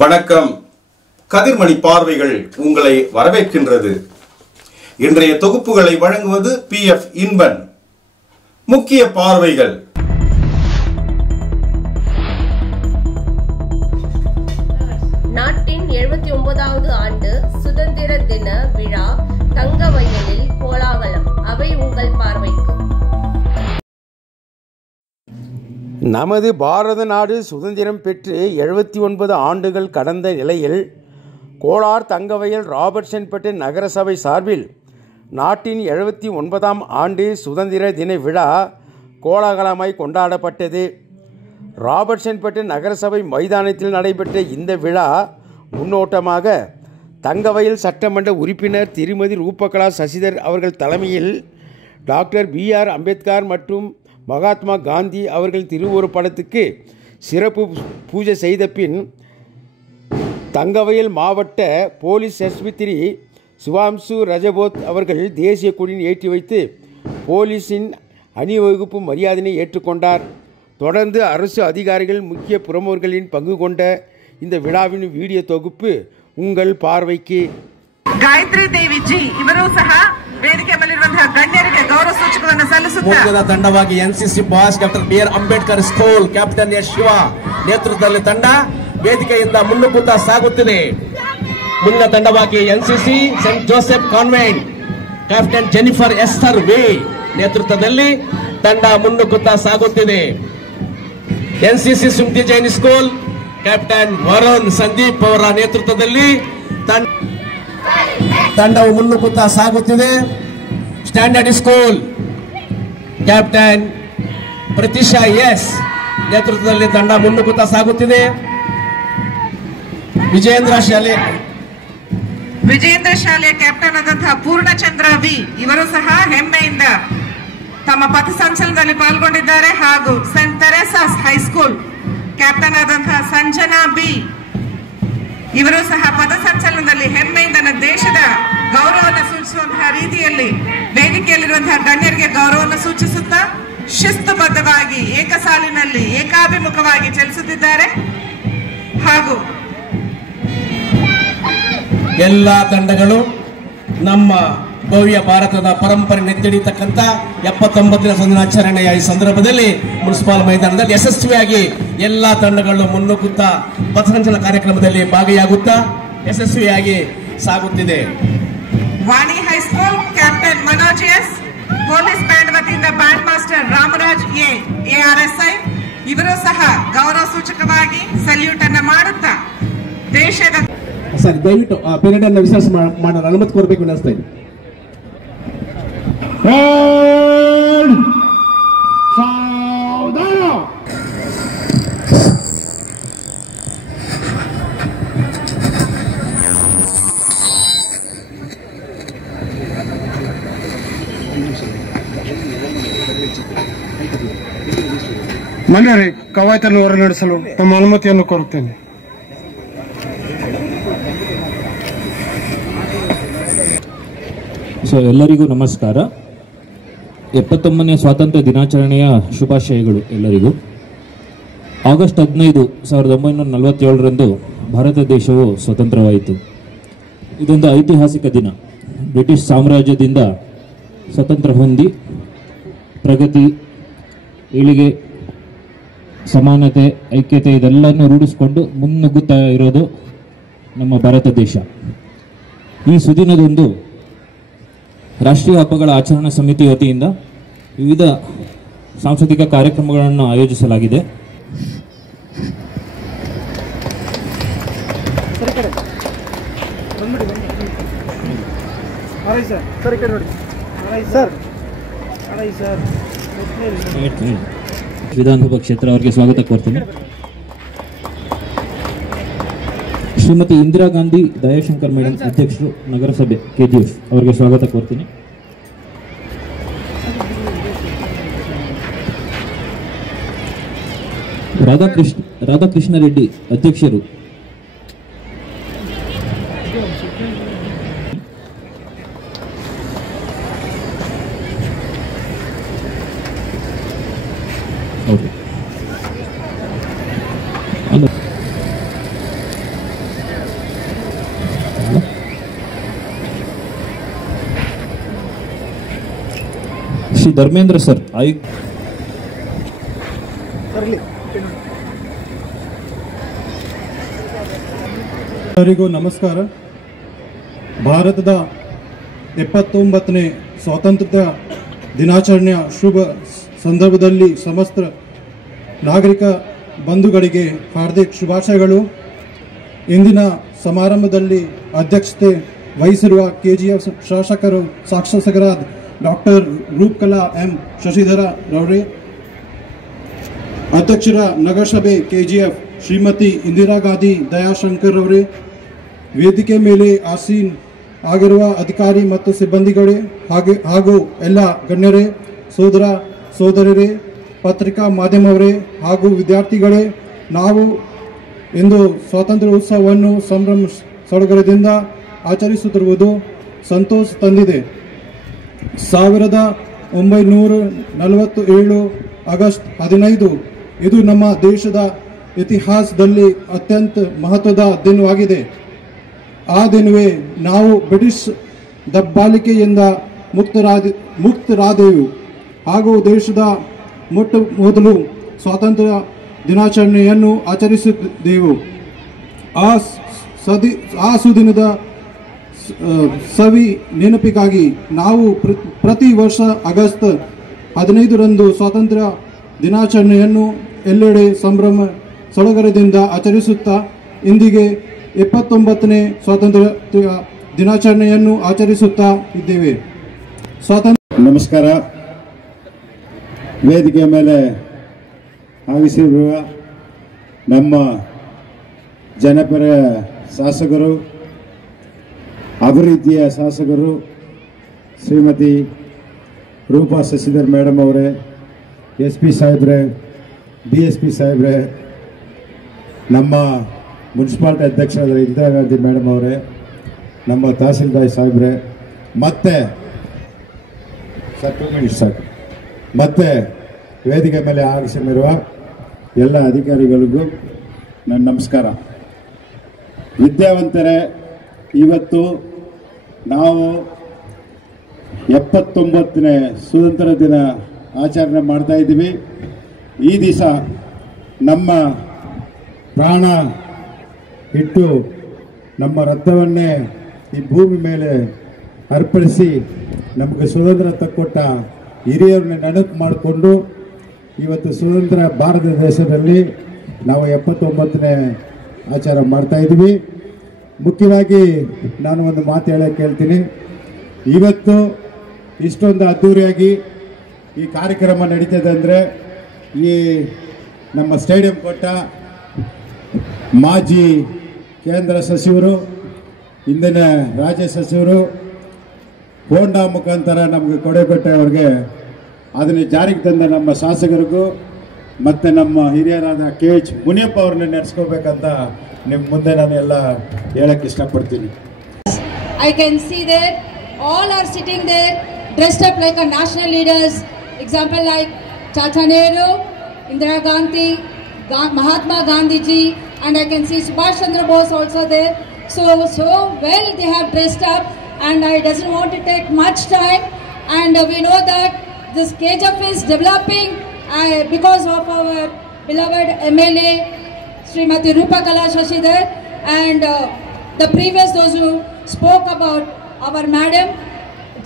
வணக்கம். கதிர்மணி பார்வைகள் உங்களை வரவேற்கின்றது. இன்றைய தொகுப்புகளை வழங்குவது PF இன்பன். முக்கிய பார்வைகள். நாட்டின் 79வது ஆண்டு சுதந்திர தின விழா தங்கவயலில் கோலாகலம். அவை உங்கள் பார்வைக்கு. நமது பாரத நாடு சுதந்திரம் பெற்று 79 ஆண்டுகள் கடந்த நிலையில் கோலார் தங்கவயல் ராபர்ட்சன்பேட்டை நகரசபை சார்பில் நாட்டின் 79ஆம் ஆண்டு சுதந்திர தின விழா கோலாகலமாய் கொண்டாடப்பட்டது. ராபர்ட்சன்பேட்டை நகரசபை மைதானத்தில் நடைபெற்ற இந்த விழா முன்னோட்டமாக தங்கவயல் சட்டமன்ற உறுப்பினர் திருமதி ரூபகலா சசிதர் அவர்கள் தலைமையில் டாக்டர் BR அம்பேத்கர் மற்றும் மகாத்மா காந்தி அவர்கள் திருவுருவப் படத்துக்கு சிறப்பு பூஜை செய்த பின் தங்கவயல் மாவட்ட போலீஸ் எஸ்பி சிவாம்சு ரஜபோத் அவர்கள் தேசிய கொடியை ஏற்றி வைத்து போலீஸின் அணிவகுப்பு மரியாதையை ஏற்றுக்கொண்டார். தொடர்ந்து அரசு அதிகாரிகள் முக்கிய பிரமுகர்களின் பங்கு கொண்ட இந்த விழாவின் வீடியோ தொகுப்பு உங்கள் பார்வைக்கு. ಗಾಯತ್ರಿ ದೇವಿ ಜಿ ಇವರು ಸಹ ವೇದಿಕೆ ಮೇಲಿರುವಂತಹ ಗಣ್ಯರಿಗೆ ಗೌರವ ಸೂಚಕವನ್ನು ಸಲ್ಲಿಸುತ್ತಾರೆ. ತಂಡವಾಗಿ NCC ಬಾಸ್ doctor BR Ambedkar school captain S Shiva ನೇತೃತ್ವದಲ್ಲಿ ತಂಡ ವೇದಿಕೆಯಿಂದ ಮುನ್ನುಗ್ಗುತ್ತಾ ಸಾಗುತ್ತಿದೆ. ಮುಂದಿನ ತಂಡವಾಗಿ NCC saint Joseph convent captain Jennifer Esther V ನೇತೃತ್ವದಲ್ಲಿ ತಂಡ ಮುನ್ನುಗ್ಗುತ್ತಾ ಸಾಗುತ್ತಿದೆ. NCC Sumathi Jain school captain Varun Sandeep ಅವರ ನೇತೃತ್ವದಲ್ಲಿ ತಂಡವು ಮುನ್ನುಗ್ಗುತ್ತಾ ಸಾಗುತ್ತಿದೆ. Standard school captain Pratisha S ನೇತೃತ್ವದಲ್ಲಿ ತಂಡ ಮುನ್ನುಗ್ಗುತ್ತಾ ಸಾಗುತ್ತಿದೆ. ವಿಜೇಂದ್ರ ಶಾಲೆಯ ಕ್ಯಾಪ್ಟನ್ ಆದಂತಹ ಪೂರ್ಣಚಂದ್ರ ವಿ ಇವರು ಸಹ ಹೆಮ್ಮೆಯಿಂದ ತಮ್ಮ ಪಥಸಂಚಲನದಲ್ಲಿ ಪಾಲ್ಗೊಂಡಿದ್ದಾರೆ. ಹಾಗೂ ಸೆಂಟ್ ತೆರೇಸಾಸ್ ಹೈಸ್ಕೂಲ್ ಕ್ಯಾಪ್ಟನ್ ಆದಂತಹ ಸಂಜನಾ ಬಿ ಇವರು ಸಹ ಪಥಸಂಚಲನದಲ್ಲಿ ಹೆಮ್ಮೆಯಿಂದ ದೇಶದ ಗೌರವವನ್ನು ಸೂಚಿಸುವಂತಹ ರೀತಿಯಲ್ಲಿ ವೇದಿಕೆಯಲ್ಲಿರುವಂತಹ ಗಣ್ಯರಿಗೆ ಗೌರವವನ್ನು ಸೂಚಿಸುತ್ತಾ ಶಿಸ್ತುಬದ್ಧವಾಗಿ ಏಕಸಾಲಿನಲ್ಲಿ ಏಕಾಭಿಮುಖವಾಗಿ ಚಲಿಸುತ್ತಿದ್ದಾರೆ. ಹಾಗೂ ಎಲ್ಲ ತಂಡಗಳು ನಮ್ಮ ಭವ್ಯ ಭಾರತದ ಪರಂಪರೆ ನೆತ್ತಿಡಿತಕ್ಕಂಥ 79ನೇ ಸಂದಿನಾಚರಣೆಯ ಈ ಸಂದರ್ಭದಲ್ಲಿ ಮುನ್ಸಿಪಾಲ್ ಮೈದಾನದಲ್ಲಿ ಯಶಸ್ವಿಯಾಗಿ ಎಲ್ಲಾ ತಂಡಗಳು ಮುನ್ನುಗ್ಗುತ್ತಾ ಪಥಸಂಚಲನ ಕಾರ್ಯಕ್ರಮದಲ್ಲಿ ಭಾಗಿಯಾಗುತ್ತಾ ಯಶಸ್ವಿಯಾಗಿ ಸಾಗುತ್ತಿದೆ. Vani high school captain Manoj S, police band ವತಿಯಿಂದ ಬ್ಯಾಂಡ್ ಮಾಸ್ಟರ್ ರಾಮರಾಜ್ ARSI ಇವರು ಸಹ ಗೌರವ ಸೂಚಕವಾಗಿ ಸಲ್ಯೂಟ್ ಅನ್ನು ಮಾಡುತ್ತಾ ದೇಶದ ಸರ್ ದಯವಿಟ್ಟು ಆ ಪೀರಿಯಡ್ ಅನ್ನು ವಿಶ್ವಾಸ ಮಾಡಲು ಅನುಮತಿ ಕೊಡಬೇಕು ಅನ್ನಿಸ್ತಾ ಇದೆ. ಮನೆಯರೇ ಕವಾಯತನ್ನು ಹೊರ ನಡೆಸಲು ನಮ್ಮ ಅನುಮತಿಯನ್ನು ಕೋರುತ್ತೇನೆ. ಎಲ್ಲರಿಗೂ ನಮಸ್ಕಾರ. 79ನೇ ಸ್ವಾತಂತ್ರ್ಯ ದಿನಾಚರಣೆಯ ಶುಭಾಶಯಗಳು ಎಲ್ಲರಿಗೂ. ಆಗಸ್ಟ್ 15, 1947ರಂದು ಭಾರತ ದೇಶವು ಸ್ವತಂತ್ರವಾಯಿತು. ಇದೊಂದು ಐತಿಹಾಸಿಕ ದಿನ. ಬ್ರಿಟಿಷ್ ಸಾಮ್ರಾಜ್ಯದಿಂದ ಸ್ವತಂತ್ರ ಹೊಂದಿ ಪ್ರಗತಿ, ಏಳಿಗೆ, ಸಮಾನತೆ, ಐಕ್ಯತೆ ಇದೆಲ್ಲವನ್ನು ರೂಢಿಸಿಕೊಂಡು ಮುನ್ನುಗ್ಗುತ್ತಾ ಇರೋದು ನಮ್ಮ ಭಾರತ ದೇಶ. ಈ ಸುದಿನದಂದು ರಾಷ್ಟ್ರೀಯ ಹಬ್ಬಗಳ ಆಚರಣಾ ಸಮಿತಿ ವತಿಯಿಂದ ವಿವಿಧ ಸಾಂಸ್ಕೃತಿಕ ಕಾರ್ಯಕ್ರಮಗಳನ್ನು ಆಯೋಜಿಸಲಾಗಿದೆ. ವಿಧಾನಸಭಾ ಕ್ಷೇತ್ರ ಅವರಿಗೆ ಸ್ವಾಗತ ಕೋರ್ತೀನಿ. ಶ್ರೀಮತಿ ಇಂದಿರಾ ಗಾಂಧಿ ದಯಾಶಂಕರ್ ಮೇಡಮ್ ಅಧ್ಯಕ್ಷರು ನಗರಸಭೆ KGF ಅವರಿಗೆ ಸ್ವಾಗತ ಕೋರ್ತೀನಿ. ರಾಧಾಕೃಷ್ಣ ರೆಡ್ಡಿ ಅಧ್ಯಕ್ಷರು ಶ್ರೀ ಧರ್ಮೇಂದ್ರ ಸರ್ ಎಲ್ಲರಿಗೂ ನಮಸ್ಕಾರ. ಭಾರತದ 79ನೇ ಸ್ವಾತಂತ್ರ್ಯ ದಿನಾಚರಣೆಯ ಶುಭ ಸಂದರ್ಭದಲ್ಲಿ ಸಮಸ್ತ ನಾಗರಿಕ ಬಂಧುಗಳಿಗೆ ಹಾರ್ದಿಕ ಶುಭಾಶಯಗಳು. ಇಂದಿನ ಸಮಾರಂಭದಲ್ಲಿ ಅಧ್ಯಕ್ಷತೆ ವಹಿಸಿರುವ ಕೆಜಿಎಫ್ ಶಾಸಕರಾದ ಡಾಕ್ಟರ್ ರೂಪಕಲಾ ಎಂ ಶಶಿಧರ ರವರೇ, ಅಧ್ಯಕ್ಷರ ನಗರಸಭೆ ಕೆಜಿಎಫ್ ಶ್ರೀಮತಿ ಇಂದಿರಾ ಗಾಂಧಿ ದಯಾಶಂಕರ್ ಅವರೇ, ವೇದಿಕೆ ಮೇಲೆ ಆಸೀನ್ ಆಗಿರುವ ಅಧಿಕಾರಿ ಮತ್ತು ಸಿಬ್ಬಂದಿಗಳೇ, ಹಾಗೂ ಎಲ್ಲ ಗಣ್ಯರೇ, ಸೋದರ ಸೋದರರೇ, ಪತ್ರಿಕಾ ಮಾಧ್ಯಮವರೇ ಹಾಗೂ ವಿದ್ಯಾರ್ಥಿಗಳೇ, ನಾವು ಇಂದು ಸ್ವಾತಂತ್ರ್ಯ ಉತ್ಸವವನ್ನು ಸಂಭ್ರಮ ಸಡಗರದಿಂದ ಆಚರಿಸುತ್ತಿರುವುದು ಸಂತೋಷ ತಂದಿದೆ. 1947 ಆಗಸ್ಟ್ 15 ಇದು ನಮ್ಮ ದೇಶದ ಇತಿಹಾಸದಲ್ಲಿ ಅತ್ಯಂತ ಮಹತ್ವದ ದಿನವಾಗಿದೆ. ಆ ದಿನವೇ ನಾವು ಬ್ರಿಟಿಷ್ ದಬ್ಬಾಳಿಕೆಯಿಂದ ಮುಕ್ತರಾದೆವು ಹಾಗೂ ದೇಶದ ಮೊದಲು ಸ್ವಾತಂತ್ರ್ಯ ದಿನಾಚರಣೆಯನ್ನು ಆಚರಿಸಿದ್ದೆವು. ಆ ಸುದಿನದ ಸವಿ ನೆನಪಿಗಾಗಿ ನಾವು ಪ್ರತಿ ವರ್ಷ ಆಗಸ್ಟ್ 15ರಂದು ಸ್ವಾತಂತ್ರ್ಯ ದಿನಾಚರಣೆಯನ್ನು ಎಲ್ಲೆಡೆ ಸಂಭ್ರಮ ಸಡಗರದಿಂದ ಆಚರಿಸುತ್ತಾ ಇಂದಿಗೆ 79ನೇ ಸ್ವಾತಂತ್ರ್ಯ ದಿನಾಚರಣೆಯನ್ನು ಆಚರಿಸುತ್ತಾ ಇದ್ದೇವೆ. ನಮಸ್ಕಾರ. ವೇದಿಕೆ ಮೇಲೆ ಆಗಮಿಸಿರುವ ನಮ್ಮ ಜನಪರ ಶಾಸಕರು, ಅಭಿವೃದ್ಧಿಯ ಶಾಸಕರು ಶ್ರೀಮತಿ ರೂಪಾ ಶಶಿಧರ್ ಮೇಡಮ್ ಅವರೇ, SP ಸಾಹೇಬ್ರೆ, DSP ಸಾಹೇಬ್ರೆ, ನಮ್ಮ ಮುನ್ಸಿಪಾಲ್ಟಿ ಅಧ್ಯಕ್ಷರಾದ ಇಂದಿರಾ ಗಾಂಧಿ ಮೇಡಮ್ ಅವರೇ, ನಮ್ಮ ತಹಸೀಲ್ದಾರ್ ಸಾಹೇಬ್ರೆ, ಮತ್ತೆ ವೇದಿಕೆ ಮೇಲೆ ಆಗಮಿಸಿರುವ ಎಲ್ಲ ಅಧಿಕಾರಿಗಳಿಗೂ ನನ್ನ ನಮಸ್ಕಾರ. ವಿದ್ಯಾವಂತರೇ, ಇವತ್ತು ನಾವು 79ನೇ ಸ್ವಾತಂತ್ರ್ಯ ದಿನ ಆಚರಣೆ ಮಾಡ್ತಾ ಇದ್ದೀವಿ. ಈ ದಿವಸ ನಮ್ಮ ಪ್ರಾಣ ಇಟ್ಟು ನಮ್ಮ ರಕ್ತವನ್ನೇ ಈ ಭೂಮಿ ಮೇಲೆ ಅರ್ಪಣಿಸಿ ನಮಗೆ ಸ್ವಾತಂತ್ರ್ಯ ತಕ್ಕೊಟ್ಟ ಹಿರಿಯರನ್ನ ನೆನಪು ಮಾಡಿಕೊಂಡು ಇವತ್ತು ಸ್ವತಂತ್ರ ಭಾರತ ದೇಶದಲ್ಲಿ ನಾವು 79ನೇ ಆಚಾರ ಮಾಡ್ತಾ ಇದ್ದೀವಿ. ಮುಖ್ಯವಾಗಿ ನಾನು ಒಂದು ಮಾತು ಹೇಳಕ್ಕೆ ಹೇಳ್ತೀನಿ. ಇವತ್ತು ಇಷ್ಟೊಂದು ಅದ್ಧೂರಿಯಾಗಿ ಈ ಕಾರ್ಯಕ್ರಮ ನಡೀತದೆ ಅಂದರೆ ಈ ನಮ್ಮ ಸ್ಟೇಡಿಯಂ ಕೊಟ್ಟ ಮಾಜಿ ಕೇಂದ್ರ ಸಚಿವರು, ಇಂದಿನ ರಾಜ್ಯ ಸಚಿವರು ಹೋಂಡಾ ಮುಖಾಂತರ ನಮಗೆ ಕೊಟ್ಟೆ ಅವ್ರಿಗೆ ಅದನ್ನು ಜಾರಿಗೆ ತಂದ ನಮ್ಮ ಶಾಸಕರಿಗೂ ಮತ್ತು ನಮ್ಮ ಹಿರಿಯರಾದ KH ಮುನಿಯಪ್ಪ ಅವ್ರನ್ನ ನೆನೆಸ್ಕೋಬೇಕಂತ ನಿಮ್ಮ ಮುಂದೆ ನಾನು ಎಲ್ಲ ಹೇಳಕ್ಕೆ ಇಷ್ಟಪಡ್ತೀನಿ. I can see that all are sitting there dressed up like a national leaders. Example like Chacha Nehru, Indira Gandhi, Mahatma Gandhi ji, and I can see Subhash Chandra Bose also there. So well they have dressed up, and I doesn't want to take much time. And we know that this KGF is developing because of our beloved MLA Srimati Rupakala Shashidhar, and the previous those who spoke about our madam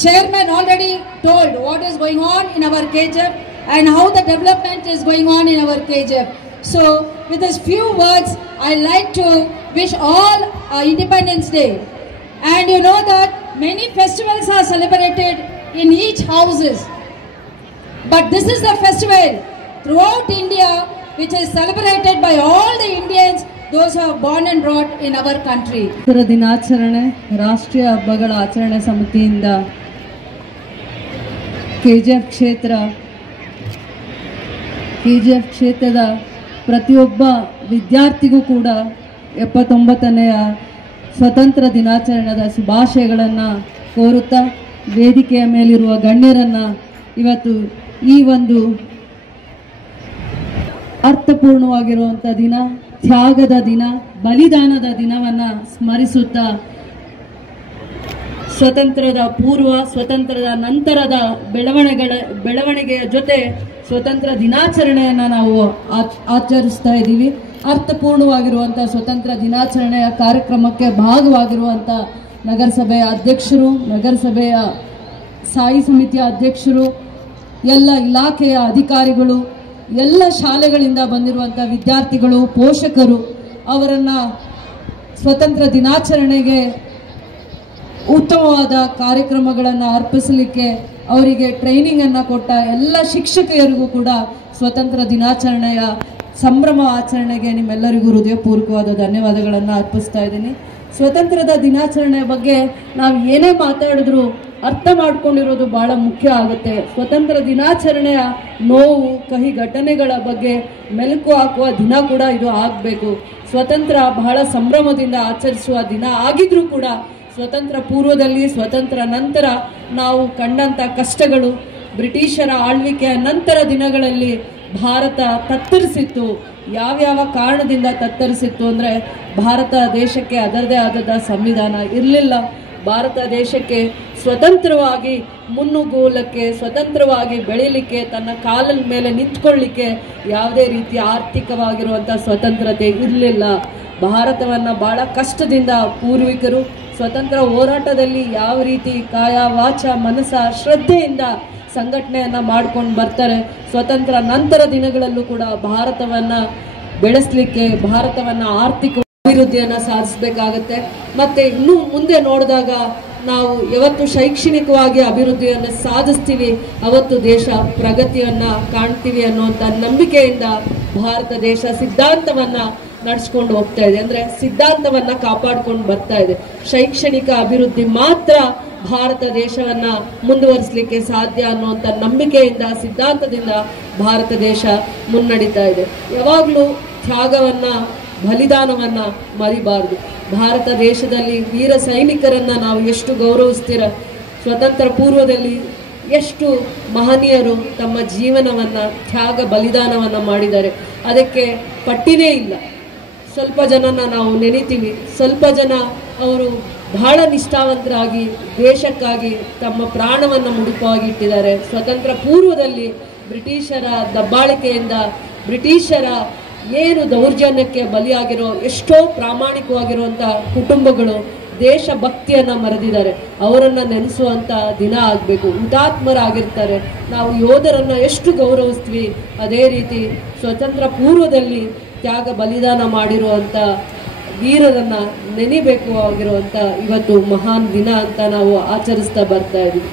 chairman already told what is going on in our KGF and how the development is going on in our KGF. So with these few words, I like to wish all Independence Day. And you know that many festivals are celebrated in each houses, but this is the festival throughout India which is celebrated by all the Indians, those who are born and brought in our country. ದಿನಾಚರಣೆ ರಾಷ್ಟ್ರೀಯ ಹಬ್ಬಗಳ ಆಚರಣೆ ಸಮಿತಿಯಿಂದ KGF ಕ್ಷೇತ್ರದ ಪ್ರತಿಯೊಬ್ಬ ವಿದ್ಯಾರ್ಥಿಗೂ ಕೂಡ 79ನೆಯ ಸ್ವತಂತ್ರ ದಿನಾಚರಣೆಯ ಶುಭಾಶಯಗಳನ್ನು ಕೋರುತ್ತಾ ವೇದಿಕೆಯ ಮೇಲಿರುವ ಗಣ್ಯರನ್ನು ಇವತ್ತು ಈ ಒಂದು ಅರ್ಥಪೂರ್ಣವಾಗಿರುವಂಥ ದಿನ, ತ್ಯಾಗದ ದಿನ, ಬಲಿದಾನದ ದಿನವನ್ನು ಸ್ಮರಿಸುತ್ತಾ ಸ್ವತಂತ್ರದ ಪೂರ್ವ, ಸ್ವತಂತ್ರದ ನಂತರದ ಬೆಳವಣಿಗೆಯ ಜೊತೆ ಸ್ವತಂತ್ರ ದಿನಾಚರಣೆಯನ್ನು ನಾವು ಆಚರಿಸ್ತಾ ಇದ್ದೀವಿ. ಅರ್ಥಪೂರ್ಣವಾಗಿರುವಂಥ ಸ್ವತಂತ್ರ ದಿನಾಚರಣೆಯ ಕಾರ್ಯಕ್ರಮಕ್ಕೆ ಭಾಗವಾಗಿರುವಂಥ ನಗರಸಭೆಯ ಅಧ್ಯಕ್ಷರು, ನಗರಸಭೆಯ ಸ್ಥಾಯಿ ಸಮಿತಿಯ ಅಧ್ಯಕ್ಷರು, ಎಲ್ಲ ಇಲಾಖೆಯ ಅಧಿಕಾರಿಗಳು, ಎಲ್ಲ ಶಾಲೆಗಳಿಂದ ಬಂದಿರುವಂಥ ವಿದ್ಯಾರ್ಥಿಗಳು, ಪೋಷಕರು, ಅವರನ್ನು ಸ್ವತಂತ್ರ ದಿನಾಚರಣೆಗೆ ಉತ್ತಮವಾದ ಕಾರ್ಯಕ್ರಮಗಳನ್ನು ಅರ್ಪಿಸಲಿಕ್ಕೆ ಅವರಿಗೆ ಟ್ರೈನಿಂಗನ್ನು ಕೊಟ್ಟ ಎಲ್ಲ ಶಿಕ್ಷಕಿಯರಿಗೂ ಕೂಡ ಸ್ವತಂತ್ರ ದಿನಾಚರಣೆಯ ಸಂಭ್ರಮ ಆಚರಣೆಗೆ ನಿಮ್ಮೆಲ್ಲರಿಗೂ ಹೃದಯಪೂರ್ವಕವಾದ ಧನ್ಯವಾದಗಳನ್ನು ಅರ್ಪಿಸ್ತಾ ಇದ್ದೀನಿ. ಸ್ವತಂತ್ರದ ದಿನಾಚರಣೆ ಬಗ್ಗೆ ನಾವು ಏನೇ ಮಾತಾಡಿದ್ರು ಅರ್ಥ ಮಾಡ್ಕೊಂಡಿರೋದು ಭಾಳ ಮುಖ್ಯ ಆಗುತ್ತೆ. ಸ್ವತಂತ್ರ ದಿನಾಚರಣೆಯ ನೋವು, ಕಹಿ ಘಟನೆಗಳ ಬಗ್ಗೆ ಮೆಲುಕು ಹಾಕುವ ದಿನ ಕೂಡ ಇದು ಆಗಬೇಕು. ಸ್ವತಂತ್ರ ಬಹಳ ಸಂಭ್ರಮದಿಂದ ಆಚರಿಸುವ ದಿನ ಆಗಿದ್ರೂ ಕೂಡ ಸ್ವತಂತ್ರ ಪೂರ್ವದಲ್ಲಿ, ಸ್ವತಂತ್ರ ನಂತರ ನಾವು ಕಂಡಂಥ ಕಷ್ಟಗಳು, ಬ್ರಿಟಿಷರ ಆಳ್ವಿಕೆಯ ನಂತರ ದಿನಗಳಲ್ಲಿ ಭಾರತ ತತ್ತರಿಸಿತ್ತು. ಯಾವ್ಯಾವ ಕಾರಣದಿಂದ ತತ್ತರಿಸಿತ್ತು ಅಂದರೆ, ಭಾರತ ದೇಶಕ್ಕೆ ಅದರದೇ ಆದ ಸಂವಿಧಾನ ಇರಲಿಲ್ಲ. ಭಾರತ ದೇಶಕ್ಕೆ ಸ್ವತಂತ್ರವಾಗಿ ಮುನ್ನುಗ್ಗೋಲಕ್ಕೆ, ಸ್ವತಂತ್ರವಾಗಿ ಬೆಳೀಲಿಕ್ಕೆ, ತನ್ನ ಕಾಲದ ಮೇಲೆ ನಿಂತ್ಕೊಳ್ಳಿಕ್ಕೆ ಯಾವುದೇ ರೀತಿಯ ಆರ್ಥಿಕವಾಗಿರುವಂಥ ಸ್ವತಂತ್ರತೆ ಇರಲಿಲ್ಲ. ಭಾರತವನ್ನು ಭಾಳ ಕಷ್ಟದಿಂದ ಪೂರ್ವಿಕರು ಸ್ವತಂತ್ರ ಹೋರಾಟದಲ್ಲಿ ಯಾವ ರೀತಿ ಕಾಯ, ವಾಚ, ಮನಸ್ಸ, ಶ್ರದ್ಧೆಯಿಂದ ಸಂಘಟನೆಯನ್ನು ಮಾಡ್ಕೊಂಡು ಬರ್ತಾರೆ. ಸ್ವತಂತ್ರ ನಂತರ ದಿನಗಳಲ್ಲೂ ಕೂಡ ಭಾರತವನ್ನು ಬೆಳೆಸಲಿಕ್ಕೆ, ಭಾರತವನ್ನು ಆರ್ಥಿಕ ಅಭಿವೃದ್ಧಿಯನ್ನು ಸಾಧಿಸಬೇಕಾಗತ್ತೆ. ಮತ್ತು ಇನ್ನೂ ಮುಂದೆ ನೋಡಿದಾಗ ನಾವು ಯಾವತ್ತು ಶೈಕ್ಷಣಿಕವಾಗಿ ಅಭಿವೃದ್ಧಿಯನ್ನು ಸಾಧಿಸ್ತೀವಿ, ಅವತ್ತು ದೇಶ ಪ್ರಗತಿಯನ್ನು ಕಾಣ್ತೀವಿ ಅನ್ನುವಂಥ ನಂಬಿಕೆಯಿಂದ ಭಾರತ ದೇಶ ಸಿದ್ಧಾಂತವನ್ನು ನಡೆಸ್ಕೊಂಡು ಹೋಗ್ತಾ ಇದೆ. ಅಂದರೆ ಸಿದ್ಧಾಂತವನ್ನು ಕಾಪಾಡ್ಕೊಂಡು ಬರ್ತಾ ಇದೆ. ಶೈಕ್ಷಣಿಕ ಅಭಿವೃದ್ಧಿ ಮಾತ್ರ ಭಾರತ ದೇಶವನ್ನು ಮುಂದುವರಿಸಲಿಕ್ಕೆ ಸಾಧ್ಯ ಅನ್ನುವಂಥ ನಂಬಿಕೆಯಿಂದ, ಸಿದ್ಧಾಂತದಿಂದ ಭಾರತ ದೇಶ ಮುನ್ನಡೀತಾ ಇದೆ. ಯಾವಾಗಲೂ ತ್ಯಾಗವನ್ನು, ಬಲಿದಾನವನ್ನು ಮರಿಬಾರ್ದು. ಭಾರತ ದೇಶದಲ್ಲಿ ವೀರ ಸೈನಿಕರನ್ನು ನಾವು ಎಷ್ಟು ಗೌರವಿಸ್ತೀರ, ಸ್ವತಂತ್ರ ಪೂರ್ವದಲ್ಲಿ ಎಷ್ಟು ಮಹನೀಯರು ತಮ್ಮ ಜೀವನವನ್ನು, ತ್ಯಾಗ ಬಲಿದಾನವನ್ನು ಮಾಡಿದ್ದಾರೆ. ಅದಕ್ಕೆ ಪಟ್ಟಿನೇ ಇಲ್ಲ. ಸ್ವಲ್ಪ ಜನನ ನಾವು ನೆನೆತೀವಿ, ಸ್ವಲ್ಪ ಜನ ಅವರು ಬಹಳ ನಿಷ್ಠಾವಂತರಾಗಿ ದೇಶಕ್ಕಾಗಿ ತಮ್ಮ ಪ್ರಾಣವನ್ನು ಮುಡುಪಾಗಿ ಇಟ್ಟಿದ್ದಾರೆ. ಸ್ವತಂತ್ರ ಪೂರ್ವದಲ್ಲಿ ಬ್ರಿಟಿಷರ ದಬ್ಬಾಳಿಕೆಯಿಂದ, ಬ್ರಿಟಿಷರ ಏನು ದೌರ್ಜನ್ಯಕ್ಕೆ ಬಲಿಯಾಗಿರೋ ಎಷ್ಟೋ ಪ್ರಾಮಾಣಿಕವಾಗಿರುವಂಥ ಕುಟುಂಬಗಳು ದೇಶಭಕ್ತಿಯನ್ನು ಮರೆದಿದ್ದಾರೆ. ಅವರನ್ನು ನೆನೆಸುವಂಥ ದಿನ ಆಗಬೇಕು. ಹುತಾತ್ಮರಾಗಿರ್ತಾರೆ. ನಾವು ಯೋಧರನ್ನು ಎಷ್ಟು ಗೌರವಿಸ್ತೀವಿ, ಅದೇ ರೀತಿ ಸ್ವತಂತ್ರ ಪೂರ್ವದಲ್ಲಿ ತ್ಯಾಗ ಬಲಿದಾನ ಮಾಡಿರುವಂಥ ವೀರರನ್ನು ನೆನೆಬೇಕು ಆಗಿರುವಂಥ ಇವತ್ತು ಮಹಾನ್ ದಿನ ಅಂತ ನಾವು ಆಚರಿಸ್ತಾ ಬರ್ತಾ ಇದ್ದೀವಿ.